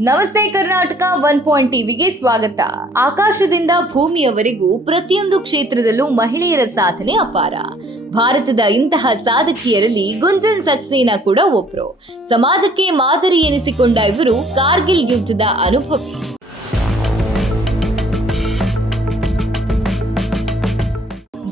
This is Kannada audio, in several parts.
ನಮಸ್ತೆ ಕರ್ನಾಟಕ ಒನ್ ಪಾಯಿಂಟ್ ಟಿವಿಗೆ ಸ್ವಾಗತ. ಆಕಾಶದಿಂದ ಭೂಮಿಯವರೆಗೂ ಪ್ರತಿಯೊಂದು ಕ್ಷೇತ್ರದಲ್ಲೂ ಮಹಿಳೆಯರ ಸಾಧನೆ ಅಪಾರ. ಭಾರತದ ಇಂತಹ ಸಾಧಕಿಯರಲ್ಲಿ ಗುಂಜನ್ ಸಕ್ಸೇನಾ ಕೂಡ ಒಬ್ರು. ಸಮಾಜಕ್ಕೆ ಮಾದರಿ ಎನಿಸಿಕೊಂಡ ಇವರು ಕಾರ್ಗಿಲ್ ಯುದ್ಧದ ಅನುಭವಿ.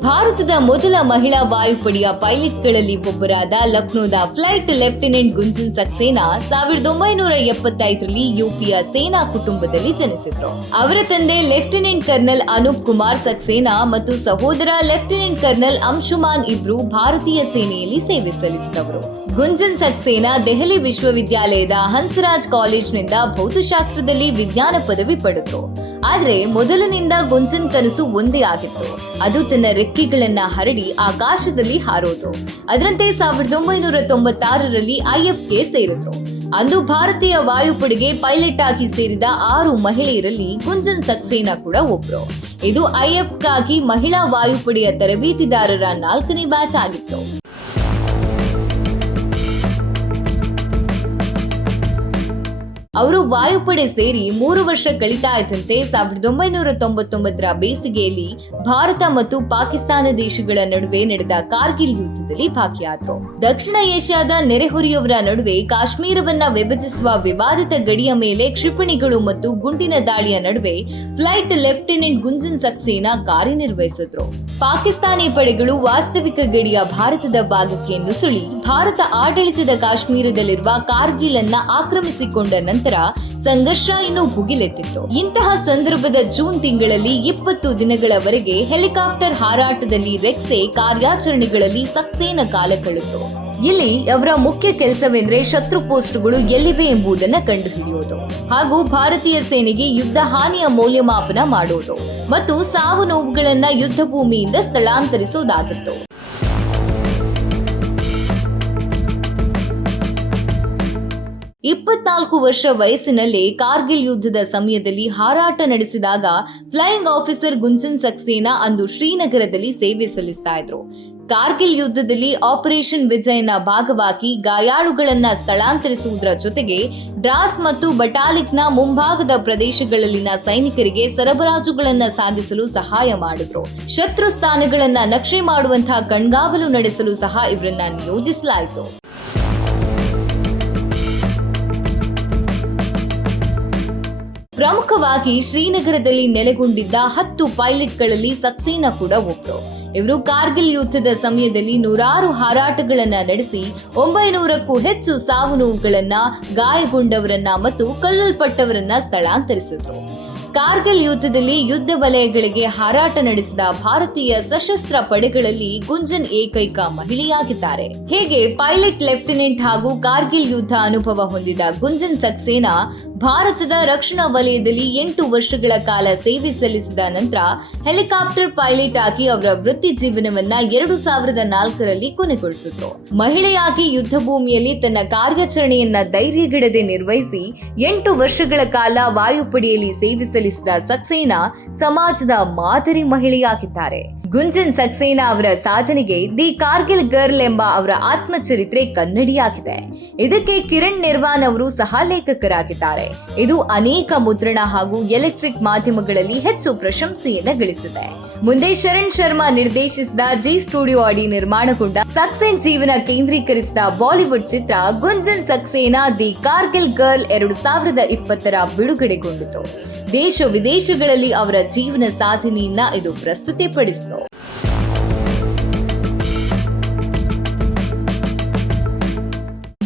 ಭಾರತದ ಮೊದಲ ಮಹಿಳಾ ವಾಯುಪಡೆಯ ಪೈಲಟ್ಗಳಲ್ಲಿ ಒಬ್ಬರಾದ ಲಕ್ನೋದ ಫ್ಲೈಟ್ ಲೆಫ್ಟಿನೆಂಟ್ ಗುಂಜನ್ ಸಕ್ಸೇನಾ ಸಾವಿರದ ಒಂಬೈನೂರ ಎಪ್ಪತ್ತೈದರಲ್ಲಿ ಯುಪಿಯ ಸೇನಾ ಕುಟುಂಬದಲ್ಲಿ ಜನಿಸಿದ್ರು. ಅವರ ತಂದೆ ಲೆಫ್ಟಿನೆಂಟ್ ಕರ್ನಲ್ ಅನೂಪ್ ಕುಮಾರ್ ಸಕ್ಸೇನಾ ಮತ್ತು ಸಹೋದರ ಲೆಫ್ಟಿನೆಂಟ್ ಕರ್ನಲ್ ಅಂಶುಮಾನ್ ಇಬ್ರು ಭಾರತೀಯ ಸೇನೆಯಲ್ಲಿ ಸೇವೆ ಸಲ್ಲಿಸಿದವರು. ಗುಂಜನ್ ಸಕ್ಸೇನಾ ದೆಹಲಿ ವಿಶ್ವವಿದ್ಯಾಲಯದ ಹನ್ಸರಾಜ್ ಕಾಲೇಜ್ನಿಂದ ಭೌತಶಾಸ್ತ್ರದಲ್ಲಿ ವಿಜ್ಞಾನ ಪದವಿ ಪಡೆದರು. ಆದ್ರೆ ಮೊದಲಿನಿಂದ ಗುಂಜನ್ ಕನಸು ಒಂದೇ ಆಗಿತ್ತು. ಅದು ತನ್ನ ರೆಕ್ಕೆಗಳನ್ನ ಹರಡಿ ಆಕಾಶದಲ್ಲಿ ಹಾರೋದು. ಅದರಂತೆ ಸಾವಿರದ ಒಂಬೈನೂರ ತೊಂಬತ್ತಾರರಲ್ಲಿ ಐಎಫ್ಗೆ ಸೇರಿದ್ರು. ಅಂದು ಭಾರತೀಯ ವಾಯುಪಡೆಗೆ ಪೈಲಟ್ ಆಗಿ ಸೇರಿದ ಆರು ಮಹಿಳೆಯರಲ್ಲಿ ಗುಂಜನ್ ಸಕ್ಸೇನಾ ಕೂಡ ಒಬ್ರು. ಇದು ಐಎಫ್ಗಾಗಿ ಮಹಿಳಾ ವಾಯುಪಡೆಯ ತರಬೇತಿದಾರರ ನಾಲ್ಕನೇ ಬ್ಯಾಚ್ ಆಗಿತ್ತು. ಅವರು ವಾಯುಪಡೆ ಸೇರಿ ಮೂರು ವರ್ಷ ಕಳೀತಾ ಇದ್ದಂತೆ ಸಾವಿರದ ಒಂಬೈನೂರ ತೊಂಬತ್ತೊಂಬತ್ತರ ಬೇಸಿಗೆಯಲ್ಲಿ ಭಾರತ ಮತ್ತು ಪಾಕಿಸ್ತಾನ ದೇಶಗಳ ನಡುವೆ ನಡೆದ ಕಾರ್ಗಿಲ್ ಯುದ್ಧದಲ್ಲಿ ಭಾಗಿಯಾದರು. ದಕ್ಷಿಣ ಏಷ್ಯಾದ ನೆರೆಹೊರೆಯವರ ನಡುವೆ ಕಾಶ್ಮೀರವನ್ನ ವಿಭಜಿಸುವ ವಿವಾದಿತ ಗಡಿಯ ಮೇಲೆ ಕ್ಷಿಪಣಿಗಳು ಮತ್ತು ಗುಂಡಿನ ದಾಳಿಯ ನಡುವೆ ಫ್ಲೈಟ್ ಲೆಫ್ಟಿನೆಂಟ್ ಗುಂಜನ್ ಸಕ್ಸೇನಾ ಕಾರ್ಯನಿರ್ವಹಿಸಿದ್ರು. ಪಾಕಿಸ್ತಾನಿ ಪಡೆಗಳು ವಾಸ್ತವಿಕ ಗಡಿಯ ಭಾರತದ ಭಾಗಕ್ಕೆ ನುಸುಳಿ, ಭಾರತ ಆಡಳಿತದ ಕಾಶ್ಮೀರದಲ್ಲಿರುವ ಕಾರ್ಗಿಲ್ ಅನ್ನ ಆಕ್ರಮಿಸಿಕೊಂಡ ನಂತರ ಸಂಘರ್ಷ ಇನ್ನು ಭುಗಿಲೆತ್ತಿತ್ತು. ಇಂತಹ ಸಂದರ್ಭದ ಜೂನ್ ತಿಂಗಳಲ್ಲಿ ಇಪ್ಪತ್ತು ದಿನಗಳವರೆಗೆ ಹೆಲಿಕಾಪ್ಟರ್ ಹಾರಾಟದಲ್ಲಿ ರೆಕ್ಸೆ ಕಾರ್ಯಾಚರಣೆಗಳಲ್ಲಿ ಸಕ್ಸೇನ ಕಾಲ ಕಳೆದು ಇಲ್ಲಿ ಅವರ ಮುಖ್ಯ ಕೆಲಸವೆಂದರೆ ಶತ್ರು ಪೋಸ್ಟ್ಗಳು ಎಲ್ಲಿವೆ ಎಂಬುದನ್ನ ಕಂಡುಹಿಡಿಯುವುದು. ಹಾಗೂ ಭಾರತೀಯ ಸೇನೆಗೆ ಯುದ್ಧ ಹಾನಿಯ ಮೌಲ್ಯಮಾಪನ ಮಾಡುವುದು. ಮತ್ತು ಸಾವು ನೋವುಗಳನ್ನ ಯುದ್ಧ ಭೂಮಿಯಿಂದ ಸ್ಥಳಾಂತರಿಸುವುದಾಗಿತ್ತು ಇಪ್ಪತ್ನಾಲ್ಕು ವರ್ಷ ವಯಸ್ಸಿನಲ್ಲೇ ಕಾರ್ಗಿಲ್ ಯುದ್ಧದ ಸಮಯದಲ್ಲಿ ಹಾರಾಟ ನಡೆಸಿದಾಗ ಫ್ಲೈಯಿಂಗ್ ಆಫೀಸರ್ ಗುಂಜನ್ ಸಕ್ಸೇನಾ ಅಂದು ಶ್ರೀನಗರದಲ್ಲಿ ಸೇವೆ ಸಲ್ಲಿಸ್ತಾ ಇದ್ರು. ಕಾರ್ಗಿಲ್ ಯುದ್ಧದಲ್ಲಿ ಆಪರೇಷನ್ ವಿಜಯನ ಭಾಗವಾಗಿ ಗಾಯಾಳುಗಳನ್ನ ಸ್ಥಳಾಂತರಿಸುವುದರ ಜೊತೆಗೆ ಡ್ರಾಸ್ ಮತ್ತು ಬಟಾಲಿಕ್ನ ಮುಂಭಾಗದ ಪ್ರದೇಶಗಳಲ್ಲಿನ ಸೈನಿಕರಿಗೆ ಸರಬರಾಜುಗಳನ್ನ ಸಾಗಿಸಲು ಸಹಾಯ ಮಾಡಿದ್ರು. ಶತ್ರು ಸ್ಥಾನಗಳನ್ನ ನಕ್ಷೆ ಮಾಡುವಂತಹ ಕಣ್ಗಾವಲು ನಡೆಸಲು ಸಹ ಇವರನ್ನ ನಿಯೋಜಿಸಲಾಯಿತು. ಪ್ರಮುಖವಾಗಿ ಶ್ರೀನಗರದಲ್ಲಿ ನೆಲೆಗೊಂಡಿದ್ದ ಹತ್ತು ಪೈಲಟ್ಗಳಲ್ಲಿ ಸಕ್ಸೇನಾ ಕೂಡ ಒಬ್ಬರು ಇವರು ಕಾರ್ಗಿಲ್ ಯುದ್ಧದ ಸಮಯದಲ್ಲಿ ನೂರಾರು ಹಾರಾಟಗಳನ್ನ ನಡೆಸಿ ಒಂಬೈನೂರಕ್ಕೂ ಹೆಚ್ಚು ಸಾವು ನೋವುಗಳನ್ನ ಗಾಯಗೊಂಡವರನ್ನ ಮತ್ತು ಕಲ್ಲಲ್ಪಟ್ಟವರನ್ನ ಸ್ಥಳಾಂತರಿಸಿದ್ರು. ಕಾರ್ಗಿಲ್ ಯುದ್ಧದಲ್ಲಿ ಯುದ್ಧ ವಲಯಗಳಿಗೆ ಹಾರಾಟ ನಡೆಸಿದ ಭಾರತೀಯ ಸಶಸ್ತ್ರ ಪಡೆಗಳಲ್ಲಿ ಗುಂಜನ್ ಏಕೈಕ ಮಹಿಳೆಯಾಗಿದ್ದಾರೆ. ಹೇಗೆ ಪೈಲಟ್ ಲೆಫ್ಟಿನೆಂಟ್ ಹಾಗೂ ಕಾರ್ಗಿಲ್ ಯುದ್ಧ ಅನುಭವ ಹೊಂದಿದ ಗುಂಜನ್ ಸಕ್ಸೇನಾ ಭಾರತದ ರಕ್ಷಣಾ ವಲಯದಲ್ಲಿ ಎಂಟು ವರ್ಷಗಳ ಕಾಲ ಸೇವೆ ಸಲ್ಲಿಸಿದ ನಂತರ ಹೆಲಿಕಾಪ್ಟರ್ ಪೈಲಟ್ ಆಗಿ ಅವರ ವೃತ್ತಿ ಜೀವನವನ್ನ ಎರಡು ಸಾವಿರದ ನಾಲ್ಕರಲ್ಲಿ ಕೊನೆಗೊಳಿಸಿತು. ಮಹಿಳೆಯಾಗಿ ಯುದ್ಧ ಭೂಮಿಯಲ್ಲಿ ತನ್ನ ಕಾರ್ಯಾಚರಣೆಯನ್ನ ಧೈರ್ಯಗಿಡದೆ ನಿರ್ವಹಿಸಿ ಎಂಟು ವರ್ಷಗಳ ಕಾಲ ವಾಯುಪಡೆಯಲ್ಲಿ ಸೇವೆ ಸಲ್ಲಿಸಿದ ಸಕ್ಸೇನಾ ಸಮಾಜದ ಮಾದರಿ ಮಹಿಳೆಯಾಗಿದ್ದಾರೆ. ಗುಂಜನ್ ಸಕ್ಸೇನಾ ಅವರ ಸಾಧನೆಗೆ ದಿ ಕಾರ್ಗಿಲ್ ಗರ್ಲ್ ಎಂಬ ಅವರ ಆತ್ಮಚರಿತ್ರೆ ಕನ್ನಡಿಯಾಗಿದೆ. ಇದಕ್ಕೆ ಕಿರಣ್ ನಿರ್ವಾನ್ ಅವರು ಸಹ ಲೇಖಕರಾಗಿದ್ದಾರೆ. ಇದು ಅನೇಕ ಮುದ್ರಣ ಹಾಗೂ ಎಲೆಕ್ಟ್ರಿಕ್ ಮಾಧ್ಯಮಗಳಲ್ಲಿ ಹೆಚ್ಚು ಪ್ರಶಂಸೆಯನ್ನು ಗಳಿಸಿದೆ. ಮುಂದೆ ಶರಣ್ ಶರ್ಮಾ ನಿರ್ದೇಶಿಸಿದ ಜಿ ಸ್ಟುಡಿಯೋ ಅಡಿ ನಿರ್ಮಾಣಗೊಂಡ ಸಕ್ಸೇನ್ ಜೀವನ ಕೇಂದ್ರೀಕರಿಸಿದ ಬಾಲಿವುಡ್ ಚಿತ್ರ ಗುಂಜನ್ ಸಕ್ಸೇನಾ ದಿ ಕಾರ್ಗಿಲ್ ಗರ್ಲ್ ಎರಡು ಸಾವಿರದ ಇಪ್ಪತ್ತರ ಬಿಡುಗಡೆಗೊಂಡಿತು. ದೇಶ ವಿದೇಶಗಳಲ್ಲಿ ಅವರ ಜೀವನ ಸಾಧನೆಯನ್ನ ಇದು ಪ್ರಸ್ತುತಿಪಡಿಸಿತು.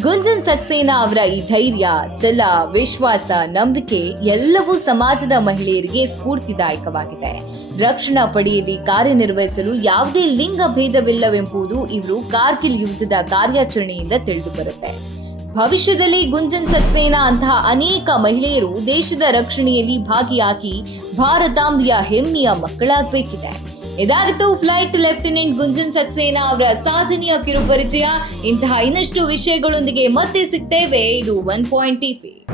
ಗುಂಜನ್ ಸಕ್ಸೇನಾ ಅವರ ಈ ಧೈರ್ಯ, ಛಲ, ವಿಶ್ವಾಸ, ನಂಬಿಕೆ ಎಲ್ಲವೂ ಸಮಾಜದ ಮಹಿಳೆಯರಿಗೆ ಸ್ಫೂರ್ತಿದಾಯಕವಾಗಿದೆ. ರಕ್ಷಣಾ ಪಡೆಯಲ್ಲಿ ಕಾರ್ಯನಿರ್ವಹಿಸಲು ಯಾವುದೇ ಲಿಂಗ ಭೇದವಿಲ್ಲವೆಂಬುದು ಇವರು ಕಾರ್ಗಿಲ್ ಯುದ್ಧದ ಕಾರ್ಯಾಚರಣೆಯಿಂದ ತಿಳಿದು ಬರುತ್ತೆ ಭವಿಷ್ಯದಲ್ಲಿ ಗುಂಜನ್ ಸಕ್ಸೇನಾ ಅಂತಹ ಅನೇಕ ಮಹಿಳೆಯರು ದೇಶದ ರಕ್ಷಣೆಯಲ್ಲಿ ಭಾಗಿಯಾಗಿ ಭಾರತಾಂಬೆಯ ಹೆಮ್ಮೆಯ ಮಕ್ಕಳಾಗಬೇಕಿದೆ. ಇದಾಗಿತ್ತು ಫ್ಲೈಟ್ ಲೆಫ್ಟಿನೆಂಟ್ ಗುಂಜನ್ ಸಕ್ಸೇನಾ ಅವರ ಸಾಧನೆಯ ಕಿರುಪರಿಚಯ ಇಂತಹ ಇನ್ನಷ್ಟು ವಿಷಯಗಳೊಂದಿಗೆ ಮತ್ತೆ ಸಿಗ್ತೇವೆ. ಇದು ಒನ್ ಪಾಯಿಂಟ್ ಟಿವಿ.